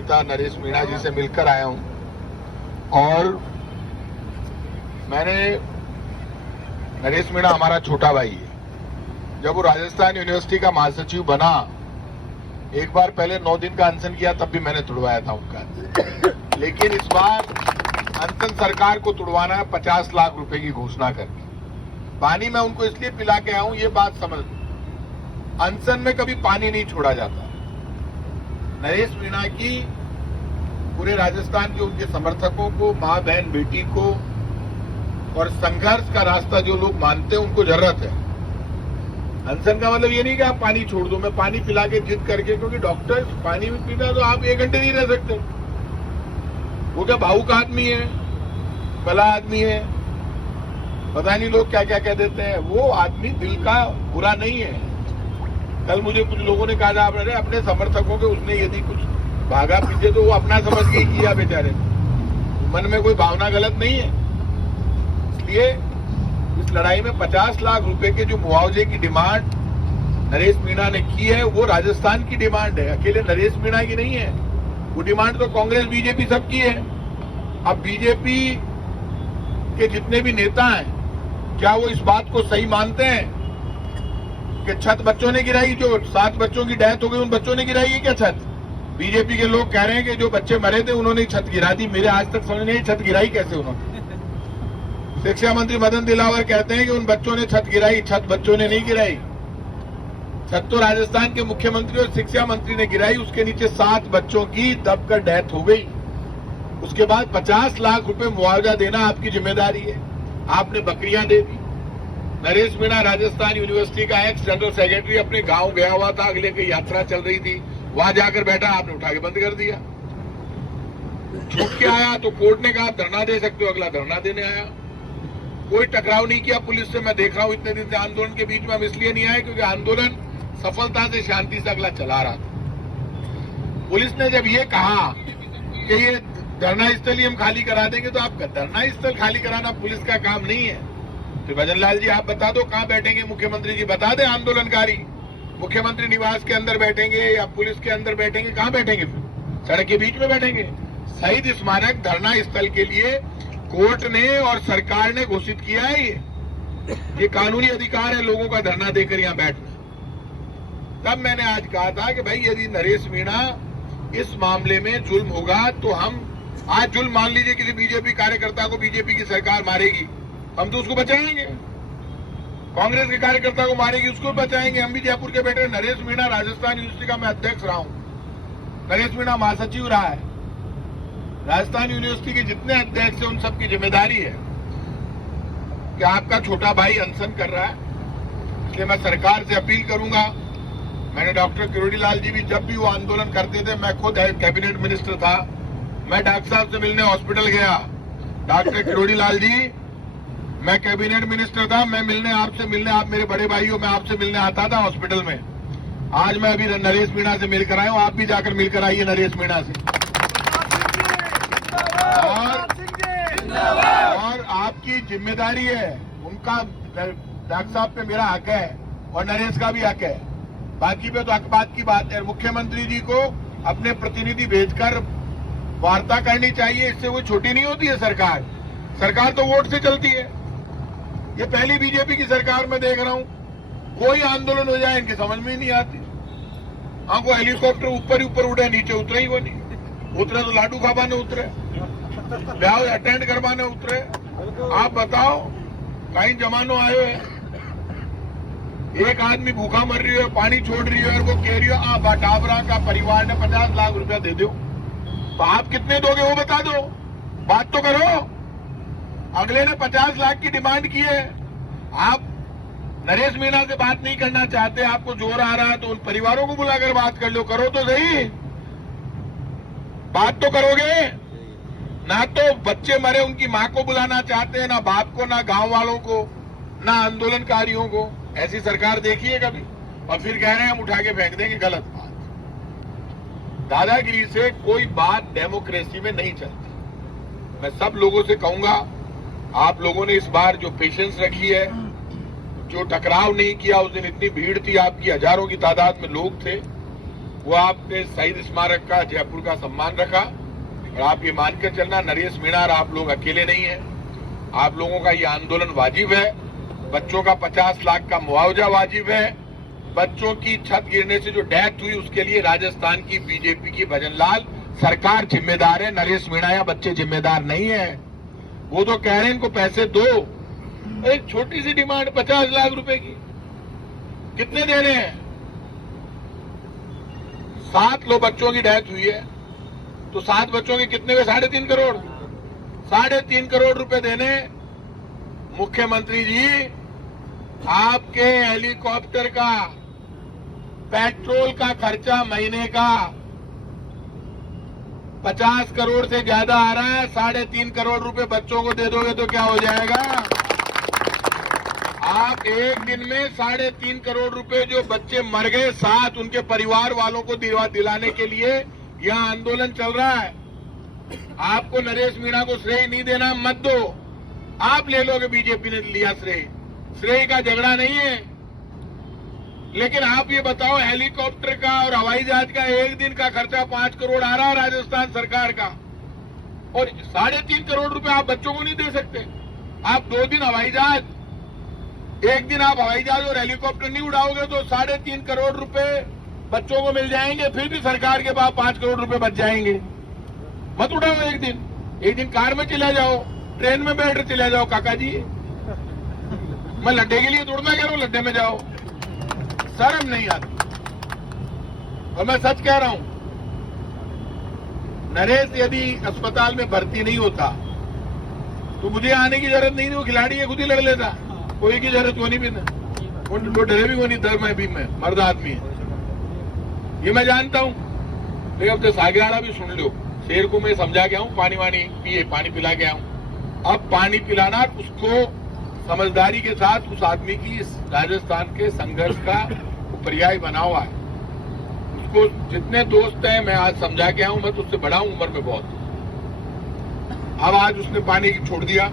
नेता नरेश मीणा जी से मिलकर आया हूं और मैंने नरेश मीणा हमारा छोटा भाई है। जब वो राजस्थान यूनिवर्सिटी का महासचिव बना, एक बार पहले 9 दिन का अनशन किया, तब भी मैंने तुड़वाया था उनका। लेकिन इस बार अनशन सरकार को तुड़वाना है 50 लाख रुपए की घोषणा करके। पानी मैं उनको इसलिए पिला के आया हूं, ये बात समझ। अनशन में कभी पानी नहीं छोड़ा जाता। नरेश मीणा की पूरे राजस्थान के उनके समर्थकों को, मां बहन बेटी को और संघर्ष का रास्ता जो लोग मानते हैं उनको जरूरत है। अनशन का मतलब ये नहीं कि आप पानी छोड़ दो, मैं पानी पिला के जिद करके, क्योंकि डॉक्टर पानी भी पीना तो आप 1 घंटे नहीं रह सकते। वो क्या भावुक आदमी है, भला आदमी है, पता नहीं लोग क्या क्या कह देते हैं। वो आदमी दिल का बुरा नहीं है। कल मुझे कुछ लोगों ने कहा था, आपने अपने समर्थकों के, उसने यदि कुछ भागा पीछे तो वो अपना समझ के किया बेचारे, मन में कोई भावना गलत नहीं है। इसलिए इस लड़ाई में 50 लाख रुपए के जो मुआवजे की डिमांड नरेश मीणा ने की है, वो राजस्थान की डिमांड है, अकेले नरेश मीणा की नहीं है। वो डिमांड तो कांग्रेस बीजेपी सबकी है। अब बीजेपी के जितने भी नेता हैं, क्या वो इस बात को सही मानते हैं कि छत बच्चों ने गिराई? जो 7 बच्चों की डेथ हो गई, उन बच्चों ने गिराई है क्या छत? बीजेपी के लोग कह रहे हैं कि जो बच्चे मरे थे उन्होंने छत गिरा दी। मेरे आज तक समझ नहीं छत गिराई कैसे उन्होंने। शिक्षा मंत्री मदन दिलावर कहते हैं कि उन बच्चों ने छत गिराई, छत बच्चों ने नहीं गिराई। छत तो राजस्थान के मुख्यमंत्री और शिक्षा मंत्री ने गिराई। उसके नीचे 7 बच्चों की दबकर डेथ हो गई। उसके बाद 50 लाख रुपए मुआवजा देना आपकी जिम्मेदारी है, आपने बकरियां दे दी। नरेश मीणा राजस्थान यूनिवर्सिटी का एक्स जनरल सेक्रेटरी अपने गांव गया हुआ था, अगले की यात्रा चल रही थी, वहां जाकर बैठा, आपने उठा के बंद कर दिया। छूट के आया तो कोर्ट ने कहा आप धरना दे सकते हो, अगला धरना देने आया। कोई टकराव नहीं किया पुलिस से। मैं देख रहा हूं इतने दिन से आंदोलन के बीच में हम इसलिए नहीं आए क्योंकि आंदोलन सफलता से, शांति से अगला चला रहा था। पुलिस ने जब ये कहा कि ये धरना स्थल ही हम खाली करा देंगे, तो आप धरना स्थल खाली कराना पुलिस का काम नहीं है। तो भजन लाल जी आप बता दो कहां बैठेंगे मुख्यमंत्री जी? बता दें आंदोलनकारी मुख्यमंत्री निवास के अंदर बैठेंगे या पुलिस के अंदर बैठेंगे? कहां बैठेंगे? फिर सड़क के बीच में बैठेंगे। शहीद स्मारक धरना स्थल के लिए कोर्ट ने और सरकार ने घोषित किया है। ये कानूनी अधिकार है लोगों का धरना देकर यहां बैठना। तब मैंने आज कहा था कि भाई यदि नरेश मीणा इस मामले में जुल्म होगा तो हम आज जुल्म मान लीजिए किसी बीजेपी कार्यकर्ता को बीजेपी की सरकार मारेगी, हम तो उसको बचाएंगे। कांग्रेस के कार्यकर्ता को मारेगी, उसको बचाएंगे। हम भी जयपुर के बैठे। नरेश मीणा राजस्थान यूनिवर्सिटी का मैं अध्यक्ष रहा हूं, नरेश मीणा महासचिव रहा है। राजस्थान यूनिवर्सिटी के जितने अध्यक्ष हैं उन सबकी जिम्मेदारी है कि आपका छोटा भाई अनशन कर रहा है। इसलिए मैं सरकार से अपील करूंगा। मैंने डॉक्टर किरोड़ी लाल जी भी, जब भी वो आंदोलन करते थे, मैं खुद कैबिनेट मिनिस्टर था, मैं डॉक्टर साहब से मिलने हॉस्पिटल गया। डॉक्टर किरोड़ी लाल जी, मैं कैबिनेट मिनिस्टर था, मैं मिलने आपसे मिलने, आप मेरे बड़े भाई हो, मैं आपसे मिलने आता था हॉस्पिटल में। आज मैं अभी नरेश मीणा से मिलकर आया हूं, आप भी जाकर मिलकर आइए नरेश मीणा से। और आपकी जिम्मेदारी है, उनका डॉक्टर साहब पे मेरा हक है और नरेश का भी हक है। बाकी पे तो अखबार की बात है। मुख्यमंत्री जी को अपने प्रतिनिधि भेजकर वार्ता करनी चाहिए। इससे वो छोटी नहीं होती है सरकार। सरकार तो वोट से चलती है। ये पहली बीजेपी की सरकार में देख रहा हूं, कोई आंदोलन हो जाए इनकी समझ में ही नहीं आती। हाँ, को हेलीकॉप्टर ऊपर ही ऊपर उड़े, नीचे उतरे ही वो नहीं। उतरे तो लाडू खाबाने उतरे, ब्याह अटेंड करवाने उतरे। आप बताओ कहीं जमानो आयो है? एक आदमी भूखा मर रही है, पानी छोड़ रही है और वो कह रही है डाबरा का परिवार ने 50 लाख रुपया दे दो। तो आप कितने दोगे वो बता दो, बात तो करो। अगले ने 50 लाख की डिमांड की है। आप नरेश मीणा से बात नहीं करना चाहते, आपको जोर आ रहा है तो उन परिवारों को बुलाकर बात कर लो। करो तो सही, बात तो करोगे ना। तो बच्चे मरे उनकी मां को बुलाना चाहते हैं, ना बाप को, ना गांव वालों को, ना आंदोलनकारियों को। ऐसी सरकार देखिए कभी? और फिर कह रहे हैं हम उठा के फेंक देंगे। गलत बात। दादागिरी से कोई बात डेमोक्रेसी में नहीं चलती। मैं सब लोगों से कहूंगा, आप लोगों ने इस बार जो पेशेंस रखी है, जो टकराव नहीं किया, उस दिन इतनी भीड़ थी आपकी, हजारों की तादाद में लोग थे, वो आपने शहीद स्मारक का, जयपुर का सम्मान रखा। और आप ये मानकर चलना, नरेश मीणा और आप लोग अकेले नहीं हैं। आप लोगों का ये आंदोलन वाजिब है। बच्चों का 50 लाख का मुआवजा वाजिब है। बच्चों की छत गिरने से जो डेथ हुई उसके लिए राजस्थान की बीजेपी की भजनलाल सरकार जिम्मेदार है। नरेश मीणा या बच्चे जिम्मेदार नहीं है। वो तो कह रहे हैं इनको पैसे दो। एक छोटी सी डिमांड 50 लाख रुपए की, कितने दे रहे हैं? 7 लोग बच्चों की डेथ हुई है तो 7 बच्चों के कितने हुए? 3.5 करोड़। 3.5 करोड़ रुपए देने। मुख्यमंत्री जी, आपके हेलीकॉप्टर का पेट्रोल का खर्चा महीने का 50 करोड़ से ज्यादा आ रहा है। 3.5 करोड़ रुपए बच्चों को दे दोगे तो क्या हो जाएगा? आप एक दिन में 3.5 करोड़ रुपए जो बच्चे मर गए 7, उनके परिवार वालों को दिलाने के लिए यहां आंदोलन चल रहा है। आपको नरेश मीणा को श्रेय नहीं देना, मत दो। आप ले लोगे, बीजेपी ने लिया श्रेय का झगड़ा नहीं है। लेकिन आप ये बताओ, हेलीकॉप्टर का और हवाई जहाज का एक दिन का खर्चा 5 करोड़ आ रहा है राजस्थान सरकार का, और 3.5 करोड़ रुपए आप बच्चों को नहीं दे सकते। आप 2 दिन हवाई जहाज, एक दिन आप हवाई जहाज और हेलीकॉप्टर नहीं उड़ाओगे तो 3.5 करोड़ रुपए बच्चों को मिल जाएंगे। फिर भी सरकार के पास 5 करोड़ रुपए बच जाएंगे। मत उड़ाओ एक दिन कार में चला जाओ, ट्रेन में बैठ चला जाओ। काका जी, मैं लड्डे के लिए दौड़ना कह रहा हूं, लड्डे में जाओ। शर्म नहीं आती। और मैं सच कह रहा हूं, नरेश यदि अस्पताल में भर्ती नहीं होता तो मुझे आने की जरूरत नहीं थी। वो खिलाड़ी है, खुद ही लड़ लेता। कोई की जरूरत होनी भी नहीं, वो डरे भी होनी। दर में भी मैं मर्द आदमी है, ये मैं जानता हूं। लेकिन अब तो सागराड़ा भी सुन लो। शेर को मैं समझा गया हूं, पानी वानी पिए, पानी पिला गया हूं। अब पानी पिलाना उसको समझदारी के साथ, उस आदमी की इस राजस्थान के संघर्ष का पर्याय बना हुआ है। उसको जितने दोस्त हैं मैं आज समझा के आऊं। मैं तो उससे बड़ा हूं उम्र में बहुत। अब आज उसने पानी छोड़ दिया।